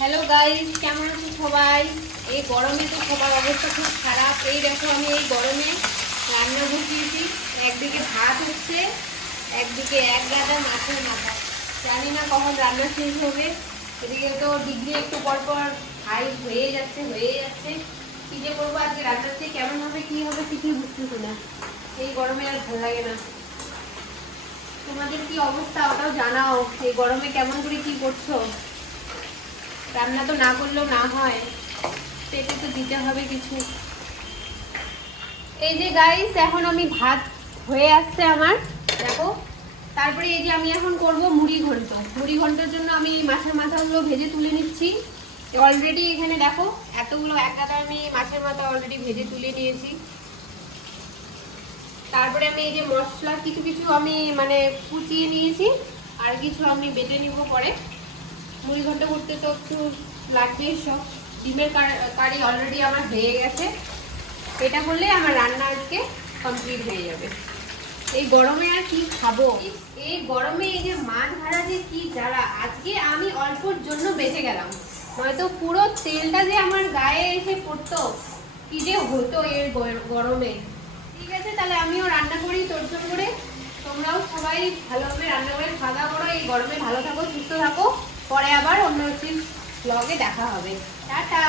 Hello guys কেমন আছো সবাই? এই গরমে তো সবার অবস্থা খুব খারাপ। এই দেখো, আমি এই গরমে রান্না বসিয়েছি। একদিকে ভাত হচ্ছে, একদিকে এক গাদা মাছের মাথা। জানি না কখন রান্না শেষ হবে। এদিকে তো ডিগ্রি একটু পর পর হাই হয়ে যাচ্ছে হয়ে যাচ্ছে। কী যে করব আজকে রান্নাতে কেমন হবে, কী হবে কিছুই বুঝতেছি না। এই গরমে আর ভালো লাগে না। তোমাদের কি অবস্থা? ওটাও জানাও। এই গরমে কেমন করে কি করছ? রান্না তো না করলেও না হয়, পেটে তো দিতে হবে কিছু। এই যে গাইস এখন আমি ভাত হয়ে আসছে আমার, দেখো। তারপরে এই যে আমি এখন করব মুড়ি ঘন্ট। মুড়ি ঘন্টের জন্য আমি মাছের মাথাগুলো ভেজে তুলে নিচ্ছি। অলরেডি এখানে দেখো, এতগুলো এক গাদা আমি মাছের মাথা অলরেডি ভেজে তুলে নিয়েছি। তারপরে আমি এই যে মশলা, কিছু কিছু আমি মানে কুচিয়ে নিয়েছি, আর কিছু আমি বেটে নিব পরে। মুড়ি ঘন্ট করতে তো একটু লাগবেই সব। ডিমের কার- অলরেডি আমার হয়ে গেছে। এটা করলে আমার রান্না আজকে কমপ্লিট হয়ে যাবে। এই গরমে আর কি খাব? এই গরমে এই যে মাছ ভাড়া যে কি যারা আজকে আমি অল্পর জন্য বেঁচে গেলাম। নয়তো পুরো তেলটা যে আমার গায়ে এসে পড়তো, কি যে হতো এর গরমে। ঠিক আছে, তাহলে আমিও রান্না করি তোরজোর করে। তোমরাও সবাই ভালোভাবে রান্না করে খাওয়া দাওয়া করো। এই গরমে ভালো থাকো, সুস্থ থাকো। অন্য একটি ব্লগে দেখা হবে। টাটা!